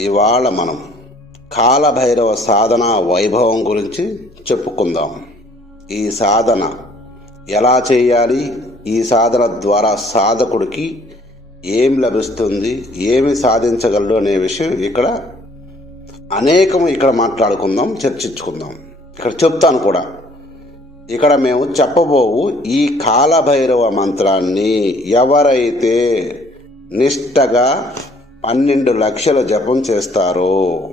ఇవాళ మనం కాలభైరవ సాధన వైభవం గురించి చెప్పుకుందాం. ఈ సాధన ఎలా చేయాలి? ఈ సాధన ద్వారా సాధకుడికి ఏం లభిస్తుంది? ఏమి సాధించగలడు అనే విషయం ఇక్కడ అనేకం ఇక్కడ మాట్లాడుకుందాం చర్చించుకుందాం. ఇక్కడ చెప్తాను కూడా. ఇక్కడ మేము చెప్పబోవు ఈ కాలభైరవ మంత్రాన్ని ఎవరైతే నిష్టగా పన్నెండు లక్షల జపం చేస్తారో.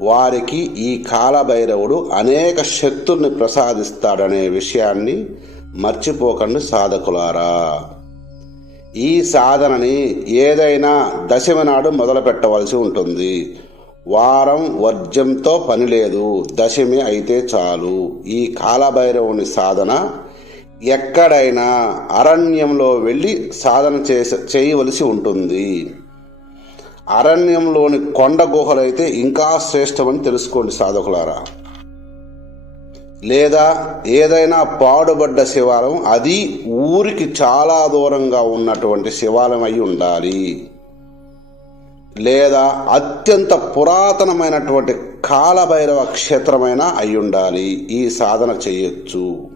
వారికి ఈ కాలభైరవుడు అనేక శక్తుల్ని ప్రసాదిస్తాడనే విషయాన్ని మర్చిపోకండి సాధకులారా. ఈ సాధనని ఏదైనా దశమి నాడు మొదలు పెట్టవలసి ఉంటుంది. వారం వర్జంతో పని లేదు. దశమి అయితే చాలు. ఈ కాలభైరవుని సాధన ఎక్కడైనా అరణ్యంలో వెళ్ళి సాధన చేస చేయవలసి ఉంటుంది. అరణ్యంలోని కొండ గుహలైతే ఇంకా శ్రేష్టమని తెలుసుకోండి సాధకులారా. లేదా ఏదైనా పాడుబడ్డ శివాలయం అది ఊరికి చాలా దూరంగా ఉన్నటువంటి శివాలయం అయి ఉండాలి. లేదా అత్యంత పురాతనమైనటువంటి కాలభైరవ క్షేత్రమైన అయి ఉండాలి. ఈ సాధన చేయొచ్చు.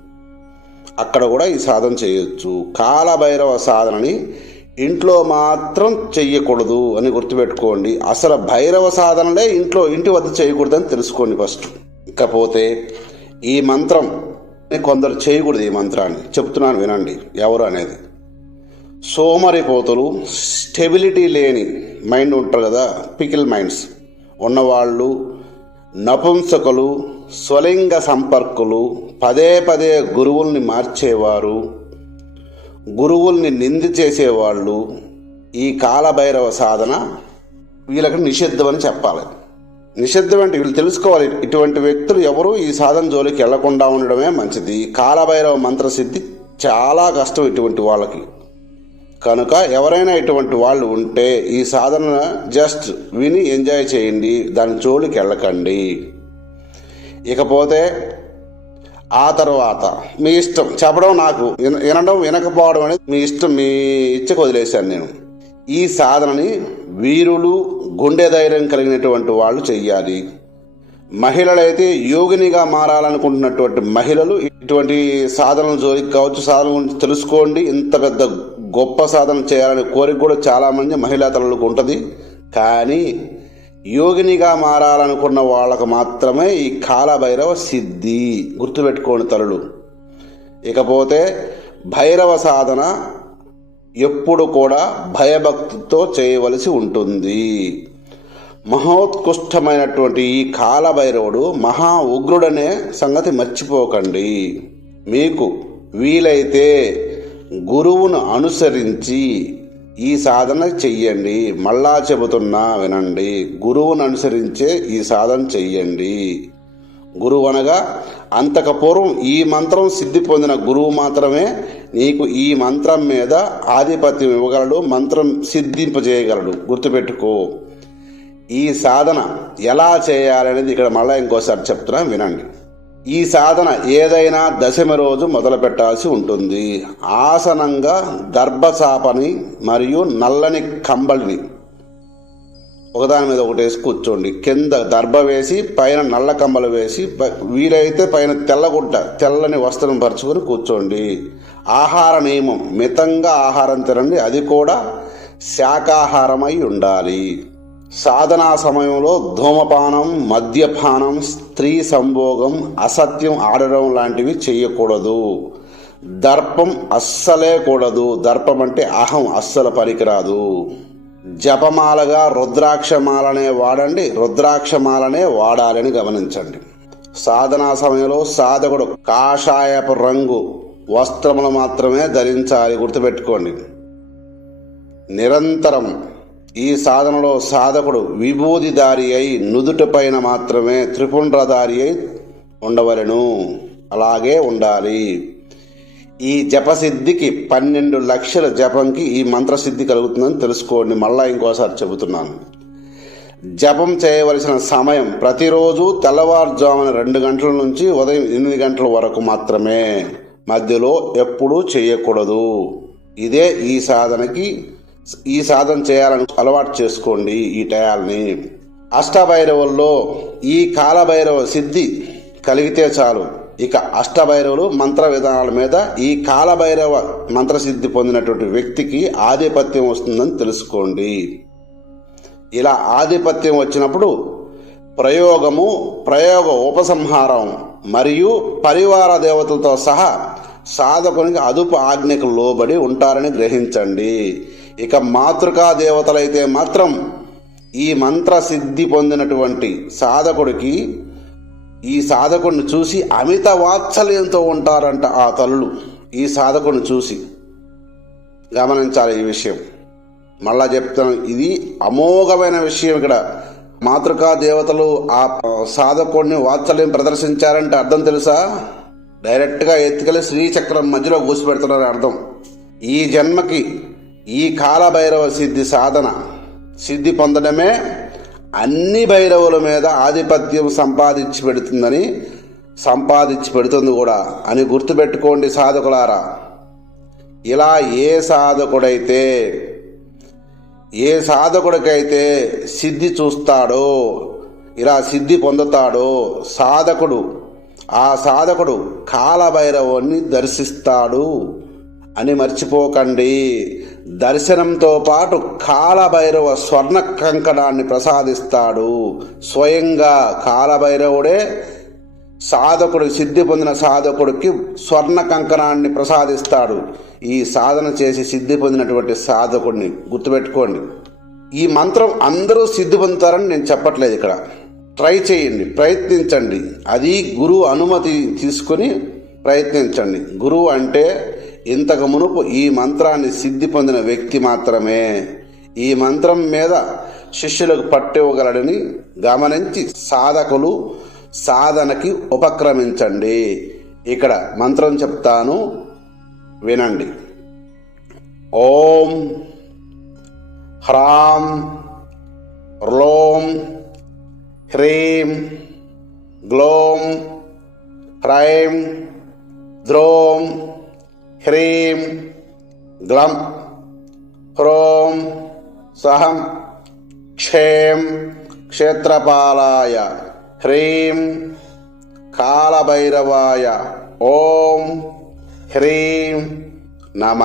అక్కడ కూడా ఈ సాధన చేయొచ్చు. కాలభైరవ సాధనని ఇంట్లో మాత్రం చెయ్యకూడదు అని గుర్తుపెట్టుకోండి. అసలు భైరవ సాధనలే ఇంట్లో ఇంటి వద్ద చేయకూడదని తెలుసుకోండి ఫస్ట్. ఇకపోతే ఈ మంత్రం కొందరు చేయకూడదు ఈ మంత్రాన్ని. చెప్తున్నాను వినండి ఎవరు అనేది. సోమరిపోతులు స్టెబిలిటీ లేని మైండ్ ఉంటారు కదా పికిల్ మైండ్స్. ఉన్నవాళ్ళు నపుంసకులు స్వలింగ సంపర్కులు పదే పదే గురువుల్ని మార్చేవారు గురువుల్ని నింది చేసేవాళ్ళు ఈ కాలభైరవ సాధన వీళ్ళకి నిషిద్ధం అని చెప్పాలి. నిషిద్ధం అంటే వీళ్ళు తెలుసుకోవాలి ఇటువంటి వ్యక్తులు ఎవరు ఈ సాధన జోలికి వెళ్ళకుండా ఉండడమే మంచిది. కాలభైరవ మంత్రసిద్ధి చాలా కష్టం ఇటువంటి వాళ్ళకి. కనుక ఎవరైనా ఇటువంటి వాళ్ళు ఉంటే ఈ సాధన జస్ట్ విని ఎంజాయ్ చేయండి దాని జోలికి వెళ్ళకండి. ఇకపోతే ఆ తర్వాత మీ ఇష్టం. చెప్పడం నాకు వినడం వినకపోవడం అనేది మీ ఇష్టం మీ ఇచ్చకు వదిలేశాను నేను. ఈ సాధనని వీరులు గుండె ధైర్యం కలిగినటువంటి వాళ్ళు చెయ్యాలి. మహిళలైతే యోగినిగా మారాలనుకుంటున్నటువంటి మహిళలు ఇటువంటి సాధనలు జోలికి కావచ్చు సాధన గురించి తెలుసుకోండి. ఇంత పెద్ద గొప్ప సాధన చేయాలనే కోరిక కూడా చాలామంది మహిళా తలలకు ఉంటుంది. కానీ యోగినిగా మారాలనుకున్న వాళ్ళకు మాత్రమే ఈ కాలభైరవ సిద్ధి గుర్తుపెట్టుకోని తరుడు ఇకపోతే భైరవ సాధన ఎప్పుడు కూడా భయభక్తితో చేయవలసి ఉంటుంది. మహోత్కృష్టమైనటువంటి ఈ కాలభైరవుడు మహా ఉగ్రుడనే సంగతి మర్చిపోకండి. మీకు వీలైతే గురువును అనుసరించి ఈ సాధన చెయ్యండి. మళ్ళా చెబుతున్నా వినండి. గురువును అనుసరించే ఈ సాధన చెయ్యండి. గురువు అనగా అంతకపూర్వం ఈ మంత్రం సిద్ధి పొందిన గురువు మాత్రమే నీకు ఈ మంత్రం మీద ఆధిపత్యం ఇవ్వగలడు మంత్రం సిద్ధింపజేయగలడు. గుర్తుపెట్టుకో. ఈ సాధన ఎలా చేయాలనేది ఇక్కడ మళ్ళీ ఇంకోసారి చెప్తున్నా వినండి. ఈ సాధన ఏదైనా దశమి రోజు మొదలుపెట్టాల్సి ఉంటుంది. ఆసనంగా దర్భచాపని మరియు నల్లని కంబళిని ఒకదాని మీద ఒకటి వేసి కూర్చోండి. కింద దర్భ వేసి పైన నల్ల కంబలు వేసి వీలైతే పైన తెల్లగుడ్డ తెల్లని వస్త్రం పరుచుకొని కూర్చోండి. ఆహార నియమం మితంగా ఆహారం తినండి. అది కూడా శాకాహారమై ఉండాలి. సాధనా సమయంలో ధూమపానం మద్యపానం స్త్రీ సంభోగం అసత్యం ఆడడం లాంటివి చేయకూడదు దర్పం అస్సలే కూడదు. దర్పం అంటే అహం అస్సలు పనికిరాదు. జపమాలగా రుద్రాక్షమాలనే వాడండి. రుద్రాక్షమాలనే వాడాలని గమనించండి. సాధనా సమయంలో సాధకుడు కాషాయపు రంగు వస్త్రములు మాత్రమే ధరించాలి గుర్తుపెట్టుకోండి. నిరంతరం ఈ సాధనలో సాధకుడు విభూతిదారి అయి నుదుటి పైన మాత్రమే త్రిపుండ్రధారి అయి ఉండవలెను. అలాగే ఉండాలి. ఈ జపసిద్ధికి పన్నెండు లక్షల జపంకి ఈ మంత్రసిద్ధి కలుగుతుందని తెలుసుకోండి. మళ్ళా ఇంకోసారి చెబుతున్నాను. జపం చేయవలసిన సమయం ప్రతిరోజు తెల్లవారుజామున రెండు గంటల నుంచి ఉదయం ఎనిమిది గంటల వరకు మాత్రమే. మధ్యలో ఎప్పుడూ చేయకూడదు. ఇదే ఈ సాధనకి ఈ సాధన చేయాలని అలవాటు చేసుకోండి ఈ టయాల్ని. అష్టభైరవుల్లో ఈ కాలభైరవ సిద్ధి కలిగితే చాలు. ఇక అష్టభైరవులు మంత్ర విధానాల మీద ఈ కాలభైరవ మంత్రసిద్ధి పొందినటువంటి వ్యక్తికి ఆధిపత్యం వస్తుందని తెలుసుకోండి. ఇలా ఆధిపత్యం వచ్చినప్పుడు ప్రయోగము ప్రయోగ ఉపసంహారం మరియు పరివార దేవతలతో సహా సాధకునికి అదుపు ఆజ్ఞకు లోబడి ఉంటారని గ్రహించండి. ఇక మాతృకా దేవతలైతే మాత్రం ఈ మంత్ర సిద్ధి పొందినటువంటి సాధకుడికి ఈ సాధకుడిని చూసి అమిత వాత్సల్యంతో ఉంటారంట ఆ తల్లులు. ఈ సాధకుడిని చూసి. గమనించాలి ఈ విషయం. మళ్ళా చెప్తాను ఇది అమోఘమైన విషయం ఇక్కడ. మాతృకా దేవతలు ఆ సాధకుడిని వాత్సల్యం ప్రదర్శించారంటే అర్థం తెలుసా? డైరెక్ట్గా ఎత్తుకెళ్ళి శ్రీచక్రం మధ్యలో కూసిపెడుతున్నారు అర్థం. ఈ జన్మకి ఈ కాలభైరవ సిద్ధి సాధన సిద్ధి పొందడమే అన్ని భైరవుల మీద ఆధిపత్యం సంపాదించి పెడుతుందని సంపాదించి పెడుతుంది కూడా అని గుర్తుపెట్టుకోండి సాధకులారా. ఇలా ఏ సాధకుడైతే ఏ సాధకుడికైతే సిద్ధి చూస్తాడో ఇలా సిద్ధి పొందుతాడో సాధకుడు ఆ సాధకుడు కాలభైరవుని దర్శిస్తాడు. అని మర్చిపోకండి. దర్శనంతో పాటు కాలభైరవ స్వర్ణ కంకణాన్ని ప్రసాదిస్తాడు. స్వయంగా కాలభైరవుడే సాధకుడు సిద్ధి పొందిన సాధకుడికి స్వర్ణ కంకణాన్ని ప్రసాదిస్తాడు. ఈ సాధన చేసి సిద్ధి పొందినటువంటి సాధకుడిని గుర్తుపెట్టుకోండి. ఈ మంత్రం అందరూ సిద్ధి పొందుతారని నేను చెప్పట్లేదు ఇక్కడ. ట్రై చేయండి ప్రయత్నించండి. అది గురువు అనుమతి తీసుకొని ప్రయత్నించండి. గురువు అంటే ఇంతకు మునుపు ఈ మంత్రాన్ని సిద్ధి పొందిన వ్యక్తి మాత్రమే. ఈ మంత్రం మీద శిష్యులకు పట్టివ్వగలడని గమనించి సాధకులు సాధనకి ఉపక్రమించండి. ఇక్కడ మంత్రం చెప్తాను వినండి. ఓం హ్రాం హ్లోం హ్రీం గ్లోం హ్రైం ద్రోం హ్రీం గ్లం హ్రోం సహం క్షేం క్షేత్రపాలాయ హ్రీం కాలభైరవాయ ఓం హ్రీం నమ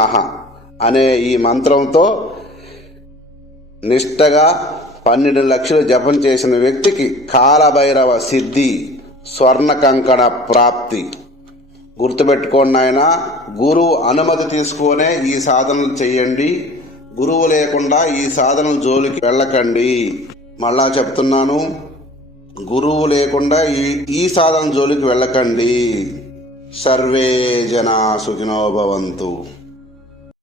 అనే ఈ మంత్రంతో నిష్టగా పన్నెండు లక్షలు జపం చేసిన వ్యక్తికి కాలభైరవ సిద్ధి స్వర్ణ కంకణ ప్రాప్తి. గుర్తుపెట్టుకోండి ఆయన గురువు అనుమతి తీసుకొనే ఈ సాధనలు చేయండి గురువు లేకుండా ఈ సాధన జోలికి వెళ్ళకండి. మళ్ళా చెప్తున్నాను గురువు లేకుండా ఈ ఈ సాధన జోలికి వెళ్ళకండి. సర్వే జనా సుఖినో భవంతు.